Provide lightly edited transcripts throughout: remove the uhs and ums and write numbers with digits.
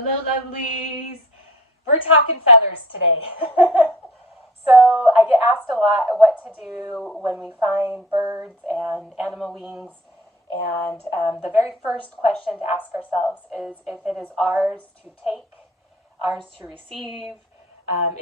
Hello, lovelies. We're talking feathers today. So I get asked a lot what to do when we find birds and animal wings. And the very first question to ask ourselves is if it is ours to take, ours to receive,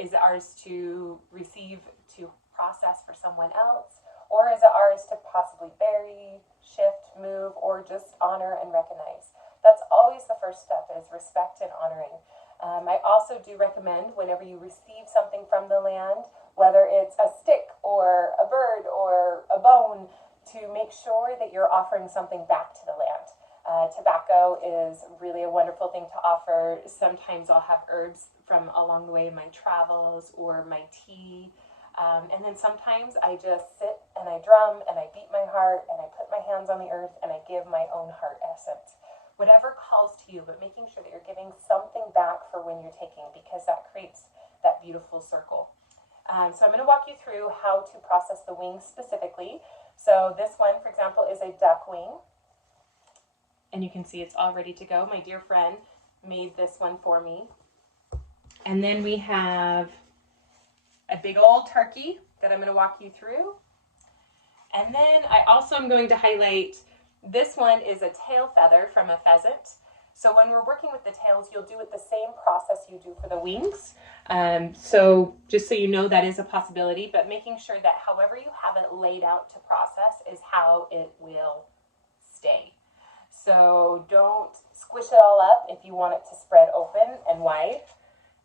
is it ours to receive to process for someone else, or is it ours to possibly bury, shift, move, or just honor and recognize? That's always the first step, is respect and honoring. I also do recommend whenever you receive something from the land, whether it's a stick or a bird or a bone, to make sure that you're offering something back to the land. Tobacco is really a wonderful thing to offer. Sometimes I'll have herbs from along the way in my travels or my tea. And then sometimes I just sit and I drum and I beat my heart and I put my hands on the earth and I give my own heart essence. Whatever calls to you, but making sure that you're giving something back for when you're taking, because that creates that beautiful circle. So I'm going to walk you through how to process the wings specifically. So this one, for example, is a duck wing. And you can see it's all ready to go. My dear friend made this one for me. And then we have a big old turkey that I'm going to walk you through. And then I also am going to highlight, this one is a tail feather from a pheasant. So when we're working with the tails, you'll do it the same process you do for the wings. So just so you know, that is a possibility, but making sure that however you have it laid out to process is how it will stay. So don't squish it all up if you want it to spread open and wide.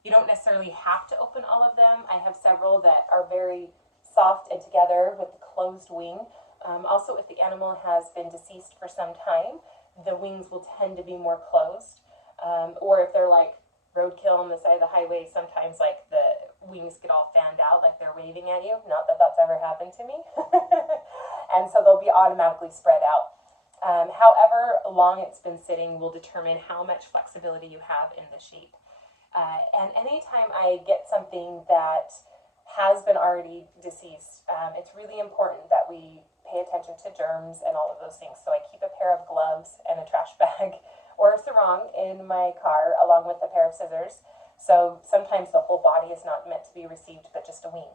You don't necessarily have to open all of them. I have several that are very soft and together with the closed wing. Also, if the animal has been deceased for some time, the wings will tend to be more closed. Or if they're like roadkill on the side of the highway, sometimes like the wings get all fanned out like they're waving at you. Not that that's ever happened to me. And so they'll be automatically spread out. However long it's been sitting will determine how much flexibility you have in the shape. And anytime I get something that has been already deceased, it's really important that we pay attention to germs and all of those things. So I keep a pair of gloves and a trash bag or a sarong in my car along with a pair of scissors. So sometimes the whole body is not meant to be received, but just a wing.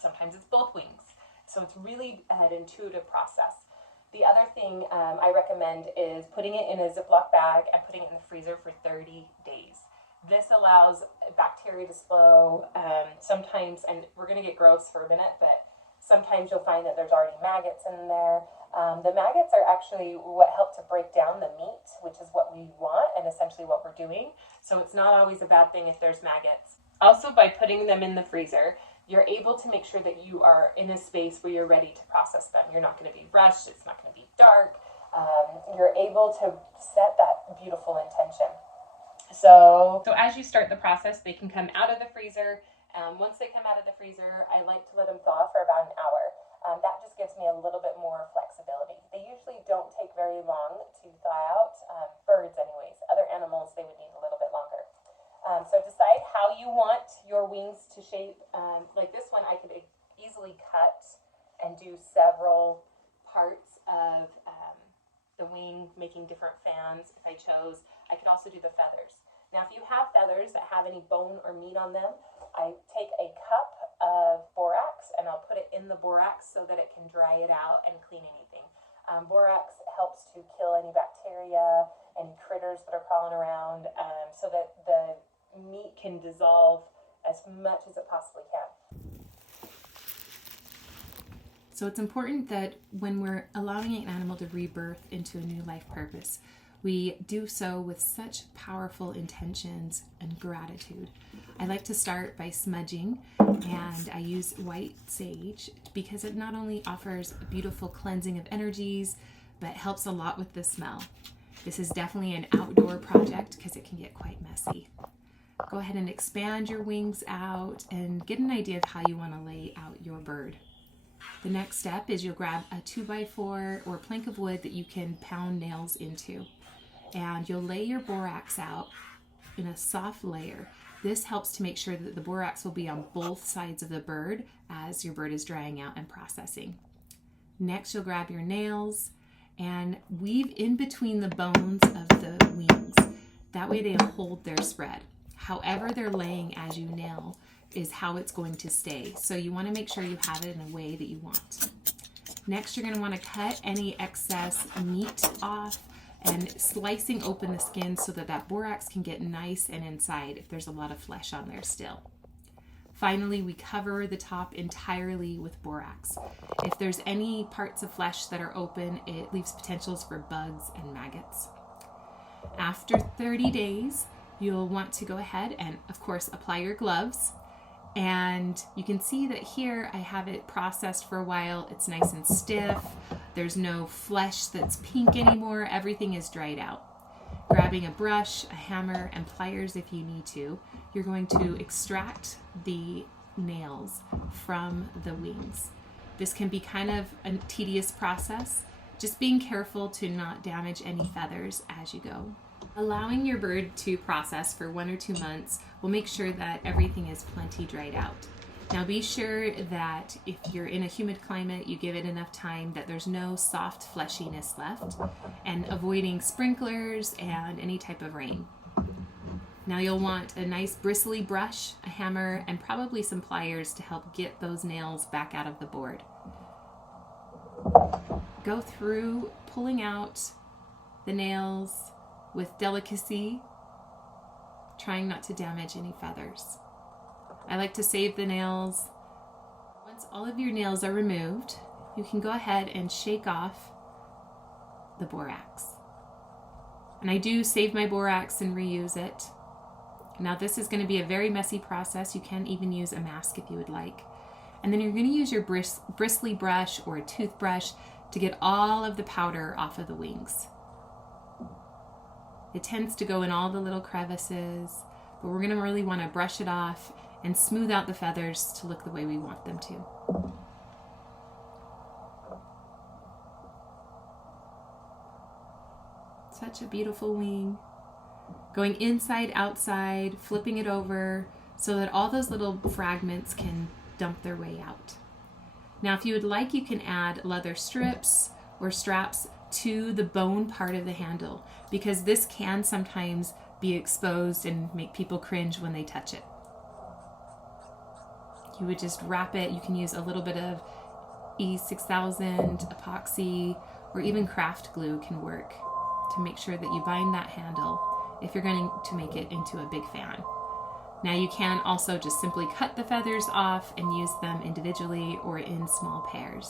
Sometimes it's both wings. So it's really an intuitive process. The other thing I recommend is putting it in a Ziploc bag and putting it in the freezer for 30 days. This allows bacteria to slow. Sometimes, and we're going to get gross for a minute, but sometimes you'll find that there's already maggots in there. The maggots are actually what help to break down the meat, which is what we want and essentially what we're doing. So it's not always a bad thing if there's maggots. Also, by putting them in the freezer, you're able to make sure that you are in a space where you're ready to process them. You're not going to be rushed. It's not going to be dark. You're able to set that beautiful intention. So as you start the process, they can come out of the freezer. Once they come out of the freezer, I like to let them thaw for about an hour. That just gives me a little bit more flexibility. They usually don't take very long to thaw out. Birds anyways. Other animals, they would need a little bit longer. So decide how you want your wings to shape. Like this one, I could easily cut and do several parts of the wing, making different fans if I chose. I could also do the feathers. Now, if you have feathers that have any bone or meat on them, I take a cup of borax and I'll put it in the borax so that it can dry it out and clean anything. Borax helps to kill any bacteria, any critters that are crawling around, so that the meat can dissolve as much as it possibly can. So it's important that when we're allowing an animal to rebirth into a new life purpose, we do so with such powerful intentions and gratitude. I like to start by smudging, and I use white sage because it not only offers a beautiful cleansing of energies, but helps a lot with the smell. This is definitely an outdoor project because it can get quite messy. Go ahead and expand your wings out and get an idea of how you want to lay out your bird. The next step is you'll grab a 2x4 or plank of wood that you can pound nails into, and you'll lay your borax out in a soft layer. This helps to make sure that the borax will be on both sides of the bird as your bird is drying out and processing. Next, you'll grab your nails and weave in between the bones of the wings. That way they hold their spread. However they're laying as you nail is how it's going to stay. So you want to make sure you have it in a way that you want. Next, you're going to want to cut any excess meat off and slicing open the skin so that that borax can get nice and inside if there's a lot of flesh on there still. Finally, we cover the top entirely with borax. If there's any parts of flesh that are open, it leaves potentials for bugs and maggots. After 30 days, you'll want to go ahead and, of course, apply your gloves. And you can see that here I have it processed for a while. It's nice and stiff. There's no flesh that's pink anymore. Everything is dried out. Grabbing a brush, a hammer, and pliers if you need to, you're going to extract the nails from the wings. This can be kind of a tedious process. Just being careful to not damage any feathers as you go. Allowing your bird to process for 1 or 2 months will make sure that everything is plenty dried out. Now be sure that if you're in a humid climate, you give it enough time that there's no soft fleshiness left, and avoiding sprinklers and any type of rain. Now you'll want a nice bristly brush, a hammer, and probably some pliers to help get those nails back out of the board. Go through pulling out the nails with delicacy, trying not to damage any feathers. I like to save the nails. Once all of your nails are removed, you can go ahead and shake off the borax. And I do save my borax and reuse it. Now this is going to be a very messy process. You can even use a mask if you would like. And then you're going to use your bristly brush or a toothbrush to get all of the powder off of the wings. It tends to go in all the little crevices, but we're going to really want to brush it off and smooth out the feathers to look the way we want them to. Such a beautiful wing. Going inside, outside, flipping it over so that all those little fragments can dump their way out. Now, if you would like, you can add leather strips or straps to the bone part of the handle, because this can sometimes be exposed and make people cringe when they touch it. You would just wrap it. You can use a little bit of E6000 epoxy, or even craft glue can work to make sure that you bind that handle if you're going to make it into a big fan. Now you can also just simply cut the feathers off and use them individually or in small pairs.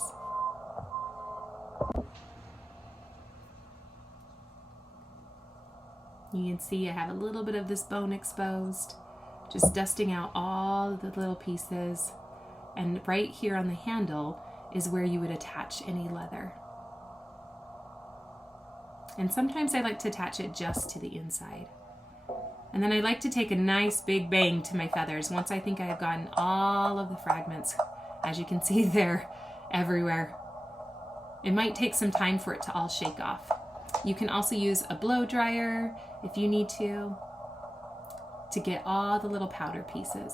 You can see I have a little bit of this bone exposed, just dusting out all the little pieces. And right here on the handle is where you would attach any leather. And sometimes I like to attach it just to the inside. And then I like to take a nice big bang to my feathers once I think I have gotten all of the fragments. As you can see, they're everywhere. It might take some time for it to all shake off. You can also use a blow dryer if you need to get all the little powder pieces.